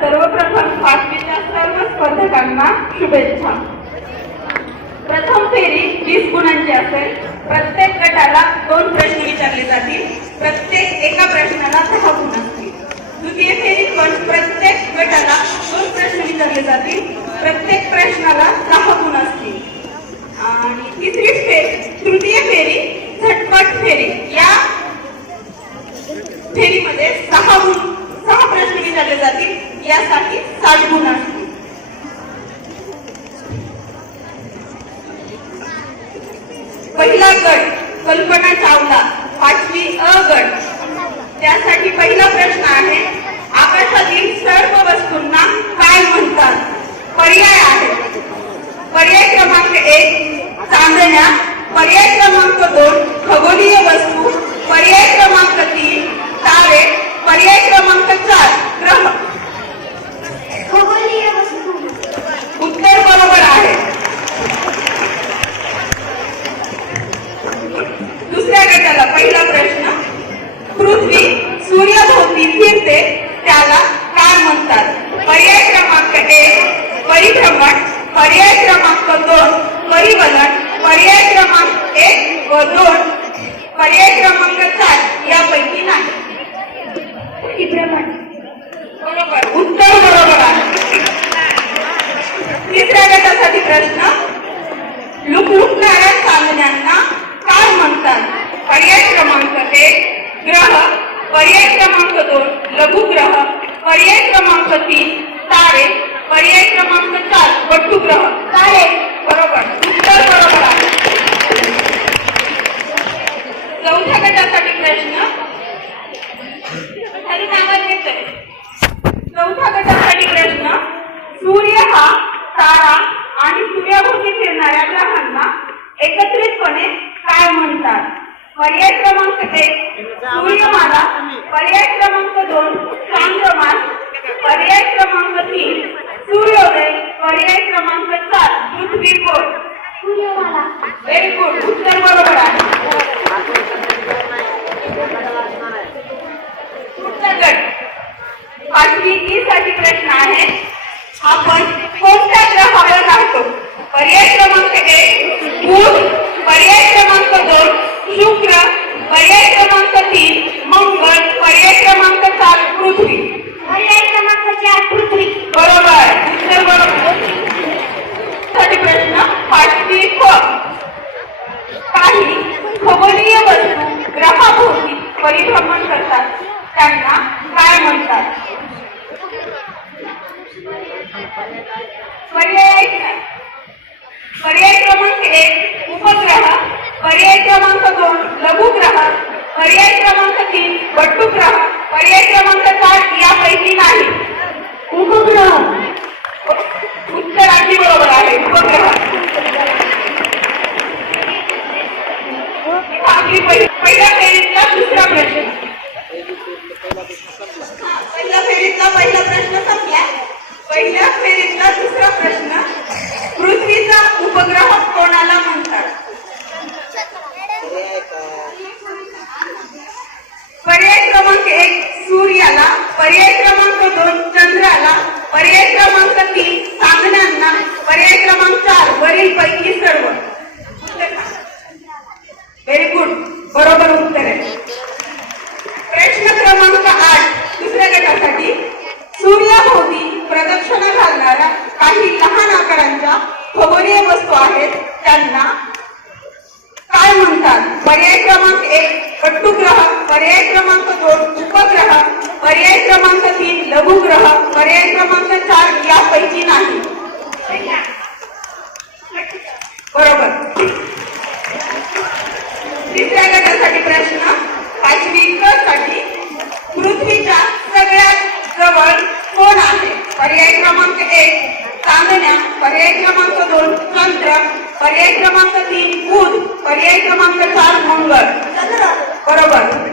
सर्वप्रथम पाचवीच्या सर्व स्पर्धकांना शुभेच्छा. प्रथम फेरी वीस गुणांची असेल. प्रत्येक गटाला दोन प्रश्न विचारले जातील. प्रत्येक एका प्रश्नाला दहा गुण असतील. द्वितीय फेरी पण प्रत्येक गटाला दोन प्रश्न विचारले जातील. प्रत्येक प्रश्नाला दहा गुण असतील. आणि तिसरी फेरी तृतीय फेरी झटपट फेरी. या फेरीमध्ये सहा गुण सहा प्रश्न विचारले जातील यासाठी साठ गुण असतील पहिला गट कल्पना चावला पाचवी अ गट. त्यासाठी पहिला प्रश्न आहे आकाशातील सर्व वस्तूंना काय म्हणतात? पर्याय आहे. पर्याय क्रमांक एक चांदण्या. पर्याय क्रमांक दोन खगोलीय वस्तू. पर्याय क्रमांक तीन तारे. पर्याय क्रमांक चार खगोलीय वस्तू उत्तर बरोबर आहे दुसऱ्या गटाला पहिला प्रश्न पृथ्वी सूर्याभोवती फिरते त्याला काय म्हणतात पर्याय क्रमांक एक परिभ्रमण पर्याय क्रमांक दोन परिवलन पर्याय क्रमांक एक व दोन पर्याय क्रमांक चार यापैकी नाही परिभ्रमण बरोबर उत्तर बरोबर आहे तिसऱ्या गटासाठी प्रश्न. लुकलुकणाऱ्या चांदण्यांना काय म्हणतात? पर्याय क्रमांक एक ग्रह. पर्याय क्रमांक दोन लघुग्रह. पर्याय क्रमांक तीन तारे. पर्याय क्रमांक चार वटुग्रह. तारे. बरोबर. उत्तर बरोबर आहे. चौथ्या गटासाठी प्रश्न. खाली नावात येतंय चौथ्या गटासाठी प्रश्न सूर्य हा तारा आणि सूर्याभोवती फिरणाऱ्या ग्रहांना एकत्रितपणे काय म्हणतात? पर्याय क्रमांक एक सूर्यमाला. पर्याय क्रमांक दोन चांद्रमान पर्याय क्रमांक तीन सूर्योदय. पर्याय क्रमांक चार पृथ्वी गोल सूर्यमाला. व्हेरी गुड उत्तर बरोबर आहे. पुढचा गट. पाचवी ई साठी प्रश्न आहे. आपण कोणत्या ग्रहावर राहतो? पर्याय क्रमांक एक बुध पर्याय क्रमांक दोन शुक्र पर्याय क्रमांक तीन मंगळ पर्याय क्रमांक चार पृथ्वी पर्याय क्रमांक चार पृथ्वी बरोबर उत्तर बरोबर साठी प्रश्न पाचवी क काही खगोलीय वस्तू ग्रहाभोवती परिभ्रमण करतात त्यांना काय म्हणतात पर्याय ऐक ना. पर्याय क्रमांक एक उपग्रह पर्याय क्रमांक दोन लघुग्रह पर्याय क्रमांक तीन वटुग्रह पर्याय क्रमांक चार यापैकी नाही. उपग्रह उत्तर अगदी बरोबर आहे उपग्रह आपली पहिल्या फेरीतला दुसरा प्रश्न. पहिल्या फेरीतला पहिला प्रश्न संपला. पहिल्या फेरीतला दुसरा प्रश्न पृथ्वीचा उपग्रह कोणाला म्हणतात पर्याय क्रमांक एक सूर्याला पर्याय क्रमांक दोन चंद्राला पर्याय क्रमांक तीन सांगण्यांना पर्याय क्रमांक चार वरील पैकी सर्व. व्हेरी गुड बरोबर उत्तर आहे. प्रश्न क्रमांक आठ दुसऱ्या गटासाठी. सूर्याभोवती प्रदक्षिणा घालणाऱ्या काही लहान आकारांच्या खगोलीय वस्तू आहेत. त्यांना काय म्हणतात? पर्याय क्रमांक एक वटुग्रह पर्याय क्रमांक दोन उपग्रह पर्याय क्रमांक तीन लघुग्रह पर्याय क्रमांक चार यापैकी नाही. बरोबर. तिसऱ्या गटासाठी प्रश्न पाचवी क साठी पृथ्वीच्या सगळ्यात जवळ कोण आहे? पर्याय क्रमांक एक चांदण्या पर्याय क्रमांक दोन चंद्र पर्याय क्रमांक तीन बुध पर्याय क्रमांक चार मंगळ बरोबर बरोबर.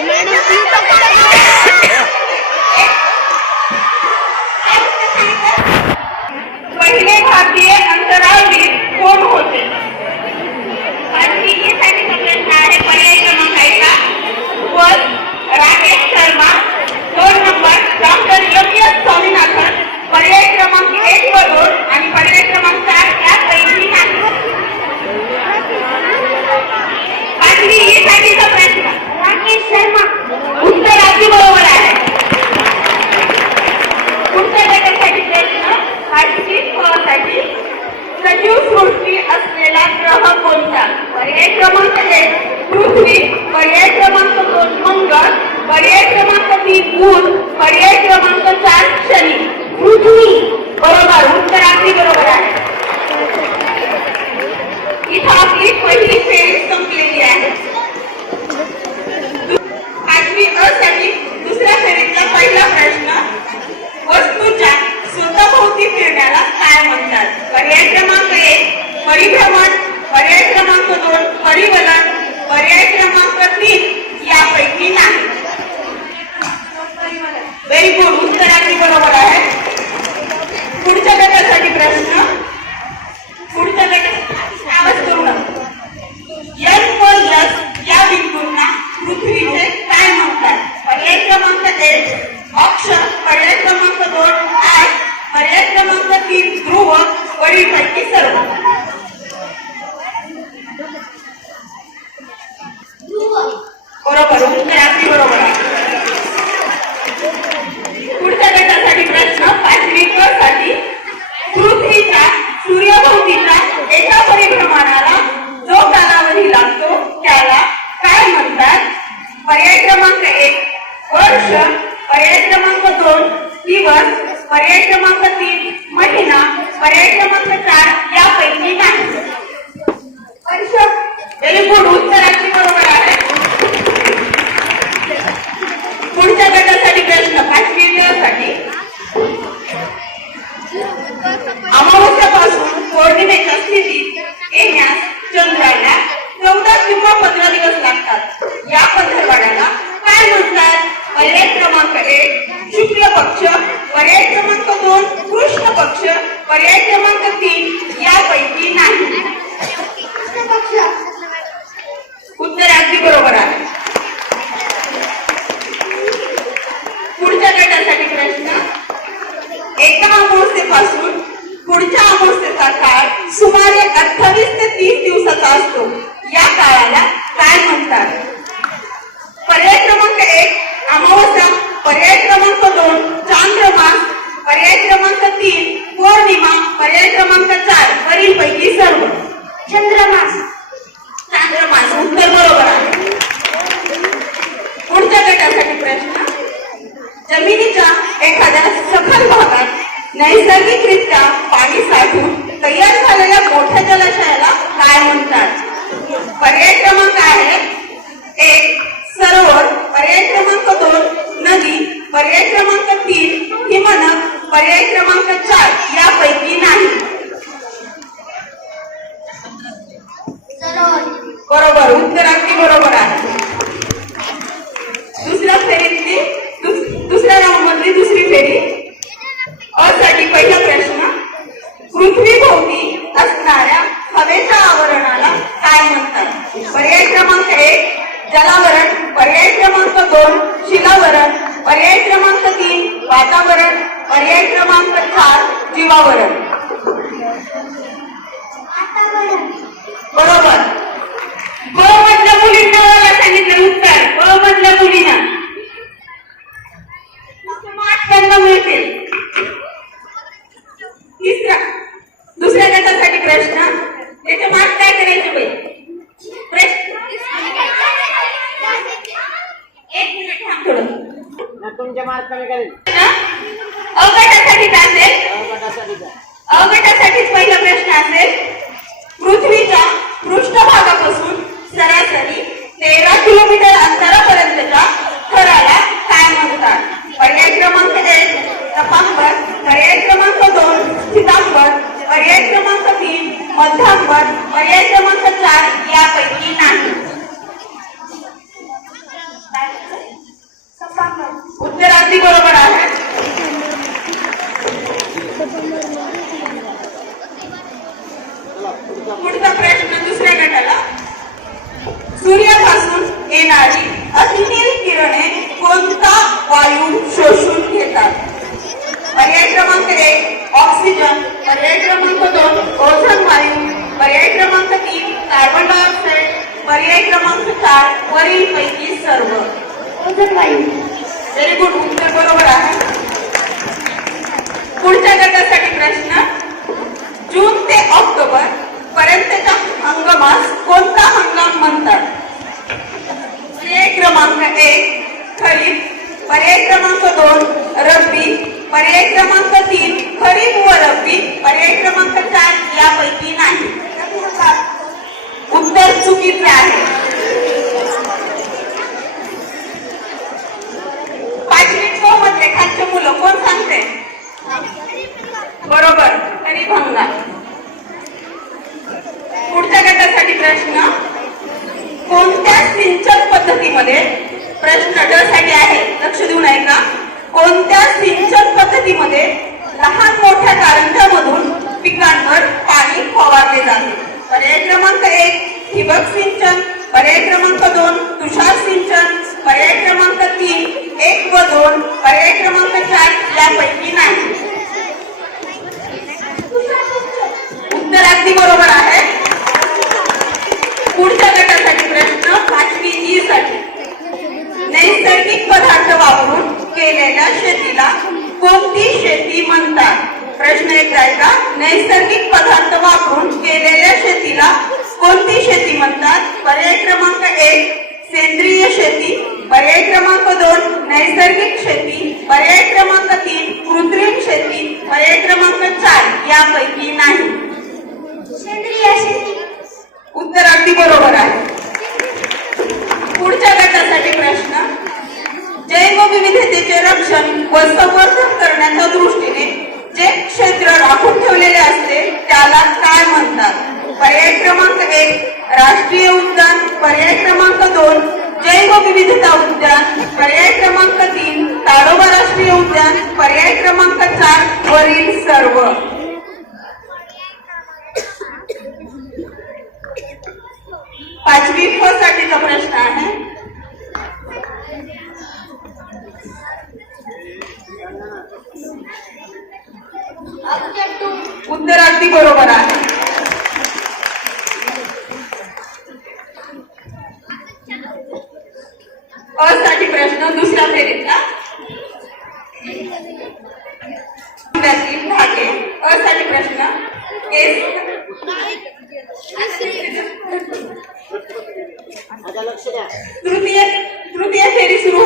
Romana. पर्याय क्रमांक तीन महिला पर्याय क्रमांक चार यापैकी नाही. परिषद टेलिफोन बरोबर आहे. पुढच्या गटासाठी प्रश्न पाचवी स्थितीत येण्यास चंद्राला चौदा किंवा पंधरा दिवस लागतात. या पंधरवाड्याला काय म्हणतात? पर्याय क्रमांक एक पर्याय क्रमांक तीन यापैकी नाही. उत्तर अगदी बरोबर आहे. पुढच्या गटासाठी प्रश्न. एका अमावस्येपासून पुढच्या अमावस्येचा काळ सुमारे अठ्ठावीस ते तीस दिवसाचा असतो. या काळाला काय म्हणतात? पर्याय क्रमांक एक अमावस्या. पर्याय क्रमांक दोन चांद्रमास. पर्याय क्रमांक तीन पौर्णिमा पर्याय क्रमांक चार वरील पैकी सर्व. चंद्रमास. पर्याय क्रमांक चार यापैकी नाही. बरोबर. আম্মা বলেন বরাবর पुढचा प्रश्न दुसऱ्या गटाला. सूर्यापासून येणारी अतिनील किरणे कोणता वायू शोषून घेतात? पर्याय क्रमांक एक ऑक्सिजन. पर्याय क्रमांक दोन ओझन वायू. पर्याय क्रमांक तीन कार्बन डायऑक्साईड पर्याय क्रमांक चार वरील पैकी सर्व. ओझन वायू. व्हेरी गुड उत्तर बरोबर आहे. पुढच्या गटासाठी प्रश्न. जून ते ऑक्टोबर प्रश्न. कोणत्या सिंचन पद्धतीमध्ये प्रश्न ड साठी आहे? लक्ष देऊन ऐका. कोणत्या सिंचन पद्धतीमध्ये लहान मोठ्या कारंजामधून पिकांवर पाणी फवारले जाते? पर्याय क्रमांक एक ठिबक सिंचन. पर्याय क्रमांक दोन तुषार सिंचन. पर्याय क्रमांक तीन एक व दोन. पर्याय क्रमांक चार यापैकी नाही. उत्तर अगदी बरोबर आहे. पुढच्या गटासाठी प्रश्न पाचवी ई साठी. नैसर्गिक पदार्थ वापरून केलेल्या शेतीला कोणती शेती म्हणतात? प्रश्न एक आहे का नैसर्गिक पदार्थ वापरून केलेल्या शेतीला कोणती शेती म्हणतात? पर्याय क्रमांक एक सेंद्रिय शेती. पर्याय क्रमांक दोन नैसर्गिक शेती. पर्याय क्रमांक तीन कृत्रिम शेती. पर्याय क्रमांक चार यापैकी नाही. सेंद्रिय शेती उत्तर अगदी बरोबर आहे. पुढच्या गटासाठी प्रश्न. जैवविविधतेचे रक्षण व संवर्धन करण्याच्या दृष्टीने जे क्षेत्र राखून ठेवलेले असते त्याला काय म्हणतात? पर्याय क्रमांक एक राष्ट्रीय उद्यान. पर्याय क्रमांक दोन जैवविविधता उद्यान. पर्याय क्रमांक तीन ताडोबा राष्ट्रीय उद्यान. पर्याय क्रमांक चार वरील सर्व. पाचवी ख साठीचा प्रश्न आहे. उत्तर अगदी बरोबर आहे. अ साठी प्रश्न दुसरा फेरीचा भागे. अ साठी प्रश्न. आता लक्ष द्या. तृतीय तृतीय फेरी सुरू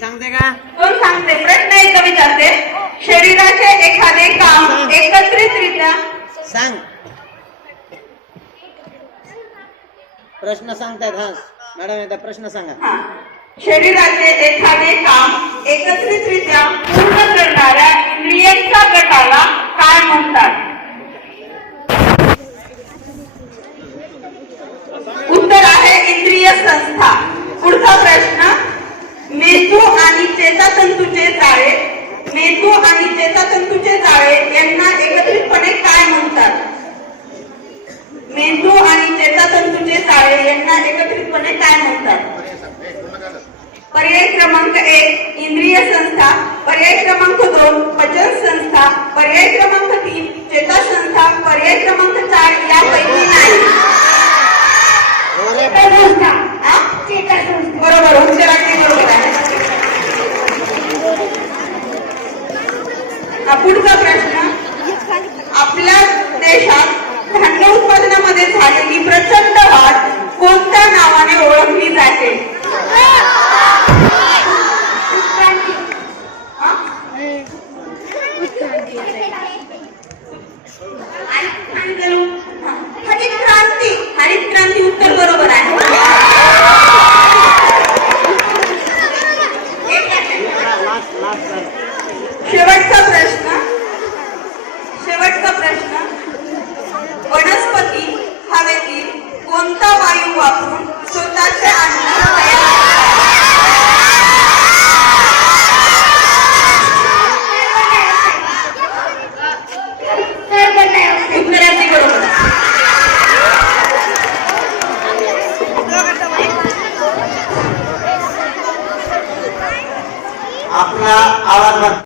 सांगते का? कोण सांगते. प्रश्न एकदा विचारते. शरीराचे एखादे काम एकत्रितरित्या सांग. प्रश्न सांगतायत हा. मॅडम एकदा प्रश्न सांगा. शरीराचे एखादे काम एकत्रितरित्या पूर्ण करणाऱ्या इंद्रियांच्या गटाला काय म्हणतात? यांना एकत्रितपणे काय म्हणतात? मेंदू आणि चेतातंतूचे जाळे यांना एकत्रितपणे काय म्हणतात? पर्याय क्रमांक एक इंद्रिय संस्था. पर्याय क्रमांक दोन पचन संस्था. पर्याय क्रमांक तीन चेता संस्था. पर्याय क्रमांक चार यापैकी नाही? बरोबर Será que tá atrás?